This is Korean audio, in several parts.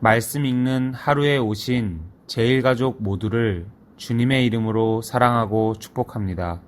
말씀 읽는 하루에 오신 제일가족 모두를 주님의 이름으로 사랑하고 축복합니다.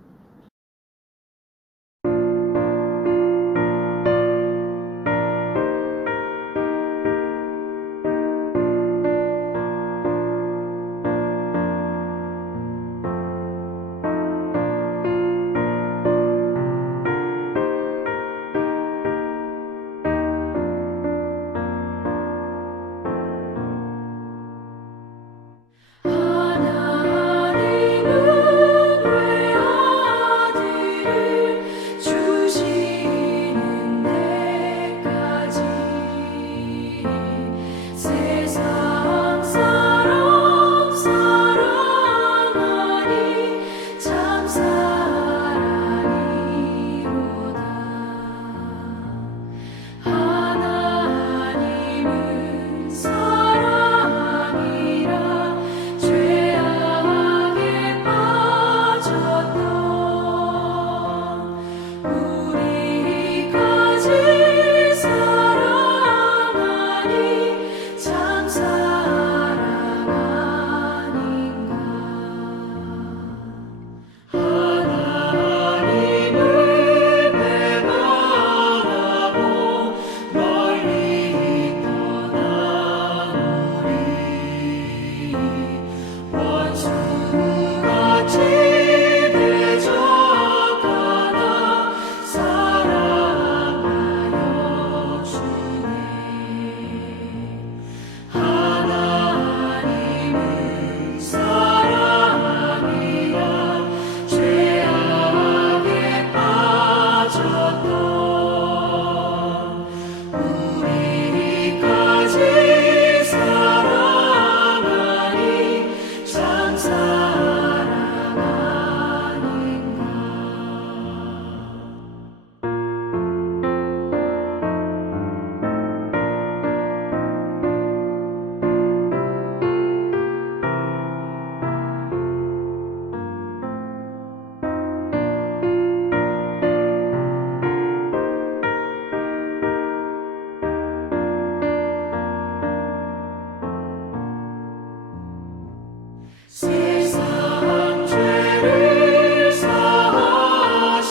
세상 죄를 사하시려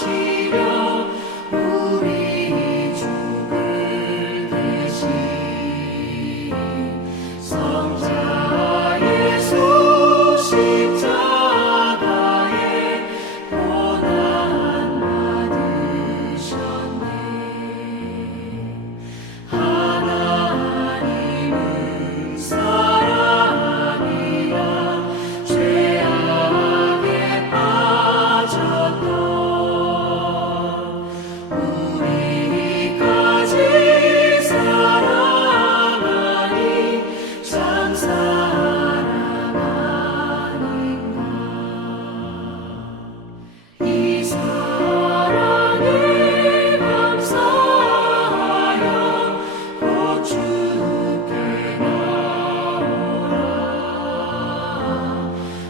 우리 죽을 대신 성자 예수 십자가에 고난 받으셨네. 하나님은 사랑이라 죄악에 빠졌던 우리까지 사랑하니 참 사랑 아닌가. 이 사랑을 감사하여 곧 주께 나오라.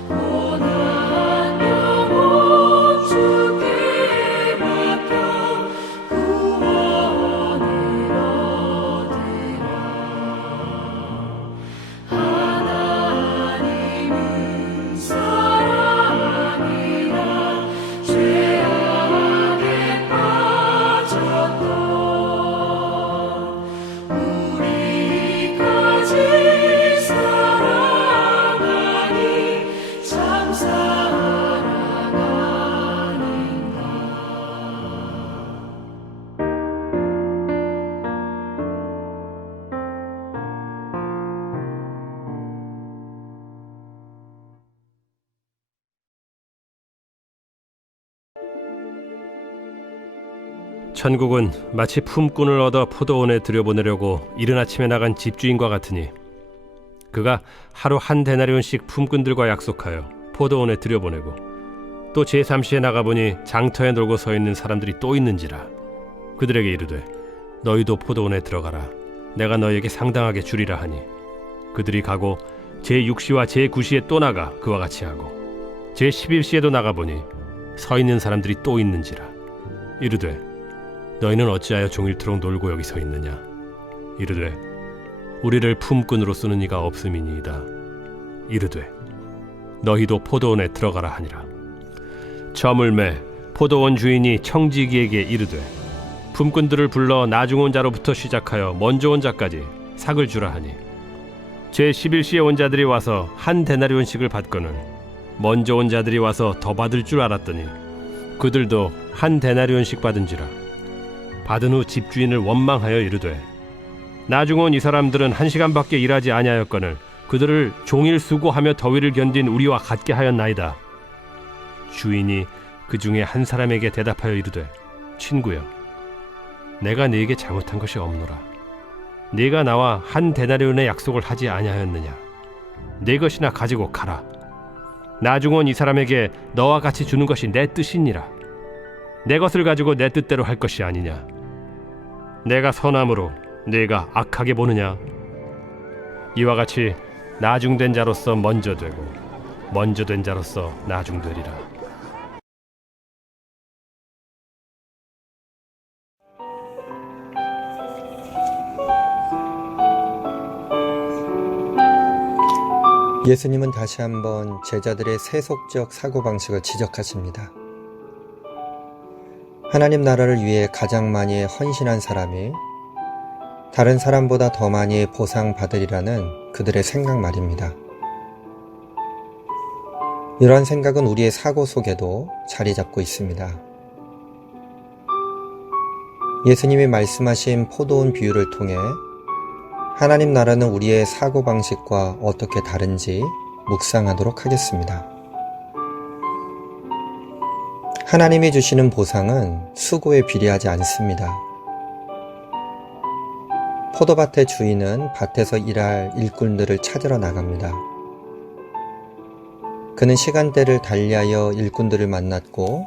고난 영혼 주께 맡겨 구원을 얻으라. 하나님은 사랑이라 죄악에 빠졌던 우리까지 사랑하니 참 사랑 아닌가. 천국은 마치 품꾼을 얻어 포도원에 들여보내려고 이른 아침에 나간 집주인과 같으니 그가 하루 한 데나리온씩 품꾼들과 약속하여 포도원에 들여보내고 또 제3시에 나가보니 장터에 놀고 서 있는 사람들이 또 있는지라. 그들에게 이르되 너희도 포도원에 들어가라. 내가 너희에게 상당하게 주리라 하니 그들이 가고 제6시와 제9시에 또 나가 그와 같이 하고 제11시에도 나가보니 서 있는 사람들이 또 있는지라. 이르되 너희는 어찌하여 종일토록 놀고 여기 서 있느냐. 이르되 우리를 품꾼으로 쓰는 이가 없음이니이다. 이르되 너희도 포도원에 들어가라 하니라. 저물매 포도원 주인이 청지기에게 이르되 품꾼들을 불러 나중 온 자로부터 시작하여 먼저 온 자까지 삭을 주라 하니 제11시에 온 자들이 와서 한 데나리온씩을 받거늘 먼저 온 자들이 와서 더 받을 줄 알았더니 그들도 한 데나리온씩 받은지라. 받은 후 집주인을 원망하여 이르되 나중 온 이 사람들은 1시간밖에 일하지 아니하였거늘 그들을 종일 수고하며 더위를 견딘 우리와 같게 하였나이다. 주인이 그 중에 한 사람에게 대답하여 이르되 친구여, 내가 네게 잘못한 것이 없노라. 네가 나와 한 데나리온의 약속을 하지 아니하였느냐? 네 것이나 가지고 가라. 나중 온 이 사람에게 너와 같이 주는 것이 내 뜻이니라. 내 것을 가지고 내 뜻대로 할 것이 아니냐? 내가 선함으로 네가 악하게 보느냐? 이와 같이 나중된 자로서 먼저 되고 먼저 된 자로서 나중되리라. 예수님은 다시 한번 제자들의 세속적 사고방식을 지적하십니다. 하나님 나라를 위해 가장 많이 헌신한 사람이 다른 사람보다 더 많이 보상받으리라는 그들의 생각 말입니다. 이러한 생각은 우리의 사고 속에도 자리 잡고 있습니다. 예수님이 말씀하신 포도원 비유를 통해 하나님 나라는 우리의 사고방식과 어떻게 다른지 묵상하도록 하겠습니다. 하나님이 주시는 보상은 수고에 비례하지 않습니다. 포도밭의 주인은 밭에서 일할 일꾼들을 찾으러 나갑니다. 그는 시간대를 달리하여 일꾼들을 만났고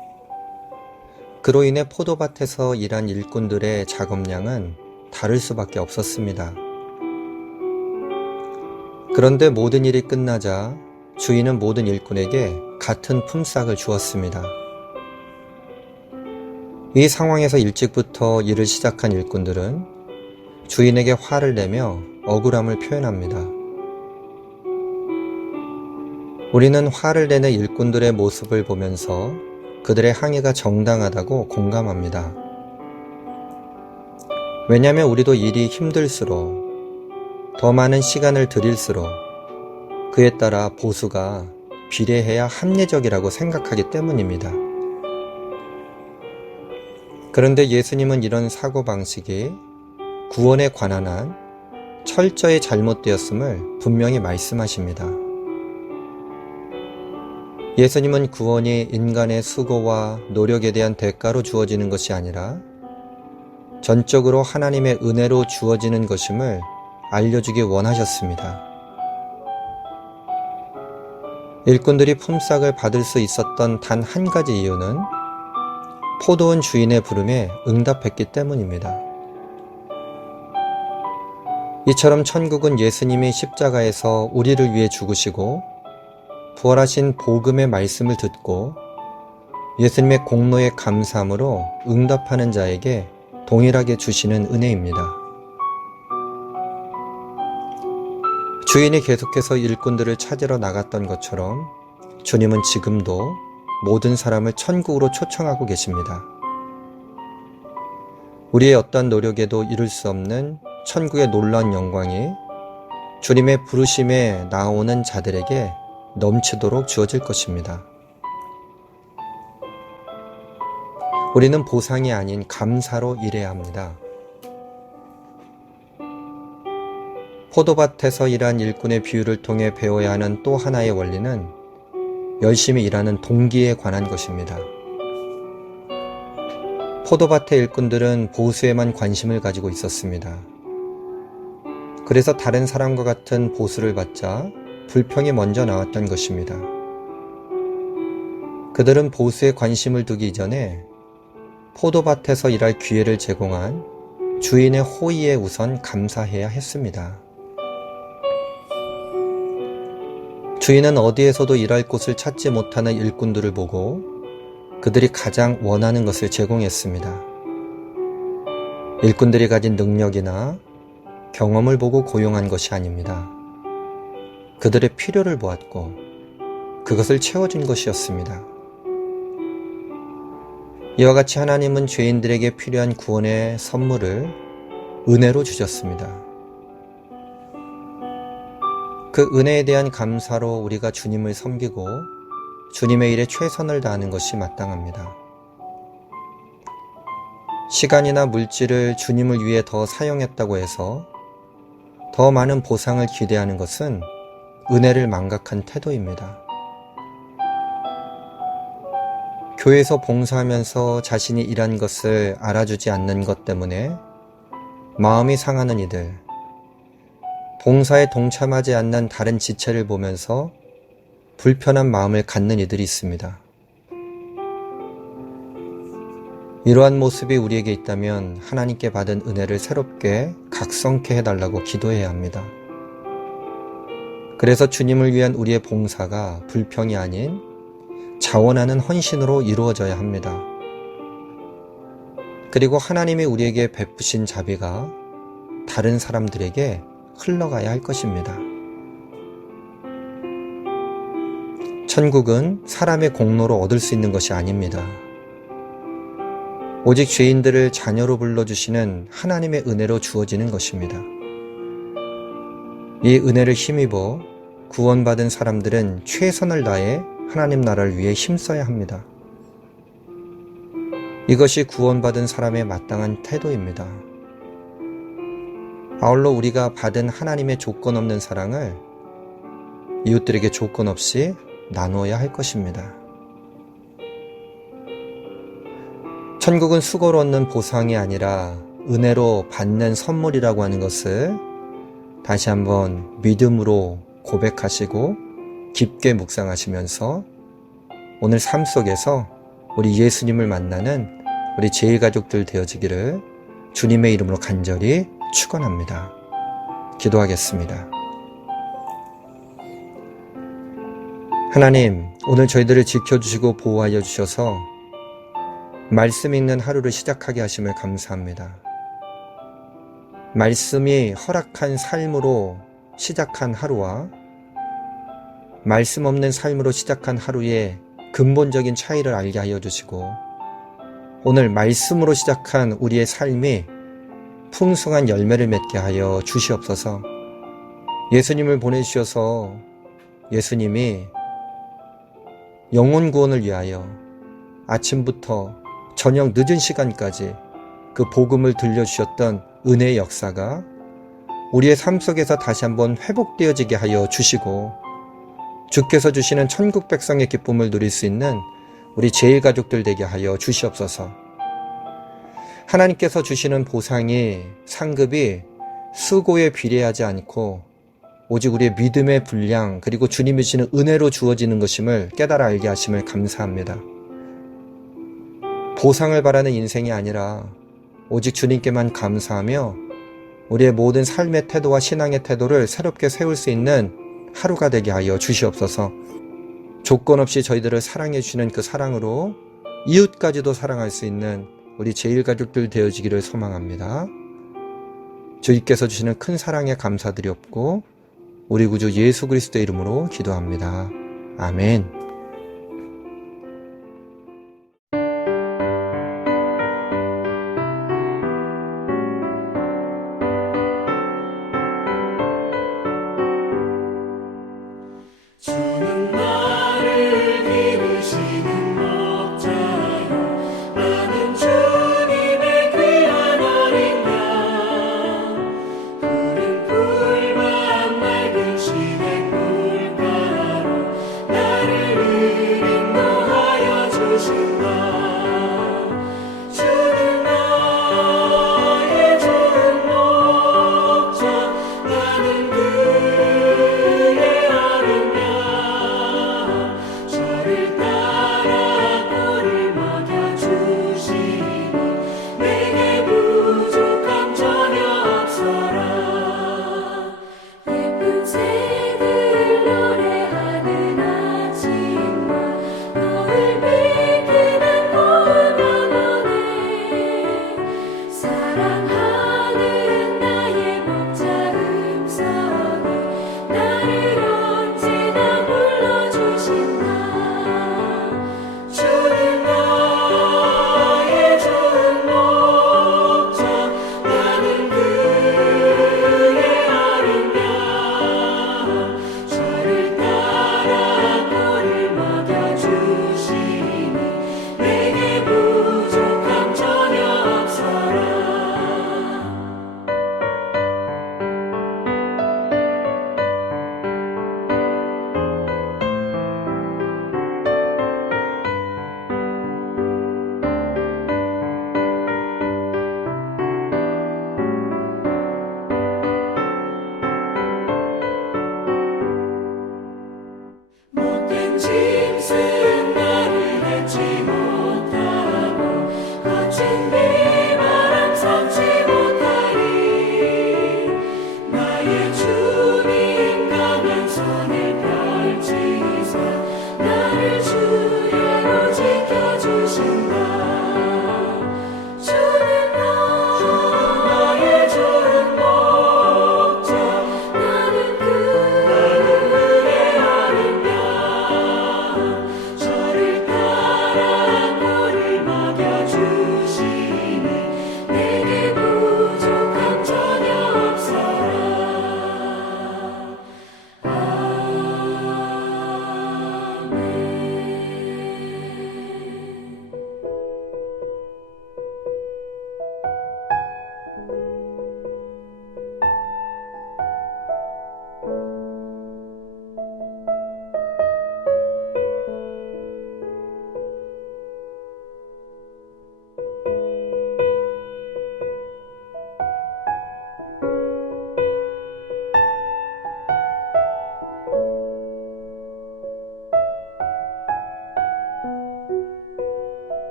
그로 인해 포도밭에서 일한 일꾼들의 작업량은 다를 수밖에 없었습니다. 그런데 모든 일이 끝나자 주인은 모든 일꾼에게 같은 품삯을 주었습니다. 이 상황에서 일찍부터 일을 시작한 일꾼들은 주인에게 화를 내며 억울함을 표현합니다. 우리는 화를 내는 일꾼들의 모습을 보면서 그들의 항의가 정당하다고 공감합니다. 왜냐하면 우리도 일이 힘들수록 더 많은 시간을 들일수록 그에 따라 보수가 비례해야 합리적이라고 생각하기 때문입니다. 그런데 예수님은 이런 사고방식이 구원에 관한 한 철저히 잘못되었음을 분명히 말씀하십니다. 예수님은 구원이 인간의 수고와 노력에 대한 대가로 주어지는 것이 아니라 전적으로 하나님의 은혜로 주어지는 것임을 알려주기 원하셨습니다. 일꾼들이 품삯을 받을 수 있었던 단 한 가지 이유는 포도원 주인의 부름에 응답했기 때문입니다. 이처럼 천국은 예수님이 십자가에서 우리를 위해 죽으시고 부활하신 복음의 말씀을 듣고 예수님의 공로에 감사함으로 응답하는 자에게 동일하게 주시는 은혜입니다. 주인이 계속해서 일꾼들을 찾으러 나갔던 것처럼 주님은 지금도 모든 사람을 천국으로 초청하고 계십니다. 우리의 어떤 노력에도 이룰 수 없는 천국의 놀라운 영광이 주님의 부르심에 나오는 자들에게 넘치도록 주어질 것입니다. 우리는 보상이 아닌 감사로 일해야 합니다. 포도밭에서 일한 일꾼의 비유를 통해 배워야 하는 또 하나의 원리는 열심히 일하는 동기에 관한 것입니다. 포도밭의 일꾼들은 보수에만 관심을 가지고 있었습니다. 그래서 다른 사람과 같은 보수를 받자 불평이 먼저 나왔던 것입니다. 그들은 보수에 관심을 두기 이전에 포도밭에서 일할 기회를 제공한 주인의 호의에 우선 감사해야 했습니다. 주인은 어디에서도 일할 곳을 찾지 못하는 일꾼들을 보고 그들이 가장 원하는 것을 제공했습니다. 일꾼들이 가진 능력이나 경험을 보고 고용한 것이 아닙니다. 그들의 필요를 보았고 그것을 채워준 것이었습니다. 이와 같이 하나님은 죄인들에게 필요한 구원의 선물을 은혜로 주셨습니다. 그 은혜에 대한 감사로 우리가 주님을 섬기고 주님의 일에 최선을 다하는 것이 마땅합니다. 시간이나 물질을 주님을 위해 더 사용했다고 해서 더 많은 보상을 기대하는 것은 은혜를 망각한 태도입니다. 교회에서 봉사하면서 자신이 일한 것을 알아주지 않는 것 때문에 마음이 상하는 이들, 봉사에 동참하지 않는 다른 지체를 보면서 불편한 마음을 갖는 이들이 있습니다. 이러한 모습이 우리에게 있다면 하나님께 받은 은혜를 새롭게 각성케 해달라고 기도해야 합니다. 그래서 주님을 위한 우리의 봉사가 불평이 아닌 자원하는 헌신으로 이루어져야 합니다. 그리고 하나님이 우리에게 베푸신 자비가 다른 사람들에게 흘러가야 할 것입니다. 천국은 사람의 공로로 얻을 수 있는 것이 아닙니다. 오직 죄인들을 자녀로 불러주시는 하나님의 은혜로 주어지는 것입니다. 이 은혜를 힘입어 구원받은 사람들은 최선을 다해 하나님 나라를 위해 힘써야 합니다. 이것이 구원받은 사람의 마땅한 태도입니다. 아울러 우리가 받은 하나님의 조건 없는 사랑을 이웃들에게 조건 없이 나누어야 할 것입니다. 천국은 수고로 얻는 보상이 아니라 은혜로 받는 선물이라고 하는 것을 다시 한번 믿음으로 고백하시고 깊게 묵상하시면서 오늘 삶 속에서 우리 예수님을 만나는 우리 제일가족들 되어지기를 주님의 이름으로 간절히 축원합니다. 기도하겠습니다. 하나님, 오늘 저희들을 지켜주시고 보호하여 주셔서 말씀 읽는 하루를 시작하게 하심을 감사합니다. 말씀이 허락한 삶으로 시작한 하루와 말씀 없는 삶으로 시작한 하루의 근본적인 차이를 알게 하여 주시고 오늘 말씀으로 시작한 우리의 삶이 풍성한 열매를 맺게 하여 주시옵소서. 예수님을 보내주셔서 예수님이 영혼 구원을 위하여 아침부터 저녁 늦은 시간까지 그 복음을 들려주셨던 은혜의 역사가 우리의 삶 속에서 다시 한번 회복되어지게 하여 주시고 주께서 주시는 천국 백성의 기쁨을 누릴 수 있는 우리 제일가족들 되게 하여 주시옵소서. 하나님께서 주시는 보상이 상급이 수고에 비례하지 않고 오직 우리의 믿음의 분량 그리고 주님이 주시는 은혜로 주어지는 것임을 깨달아 알게 하심을 감사합니다. 보상을 바라는 인생이 아니라 오직 주님께만 감사하며 우리의 모든 삶의 태도와 신앙의 태도를 새롭게 세울 수 있는 하루가 되게 하여 주시옵소서. 조건 없이 저희들을 사랑해 주시는 그 사랑으로 이웃까지도 사랑할 수 있는 우리 제일가족들 되어지기를 소망합니다. 주님께서 주시는 큰 사랑에 감사드리옵고 우리 구주 예수 그리스도의 이름으로 기도합니다. 아멘. 주는 나를 기르시는 목자요 나는 주님의 귀한 어린 양 푸른 풀만 맑은 시냇 물가로 나를 인도하여 주신다. 주는 나의 좋은 목자 나는 그의 어린 양 저를 따라 꼴을 먹여주시니 내게 부족함 전혀 없어라. 예쁜 새들 노래하는 아침과 너를 비키는 고운 영혼에 사랑하는 나의 목자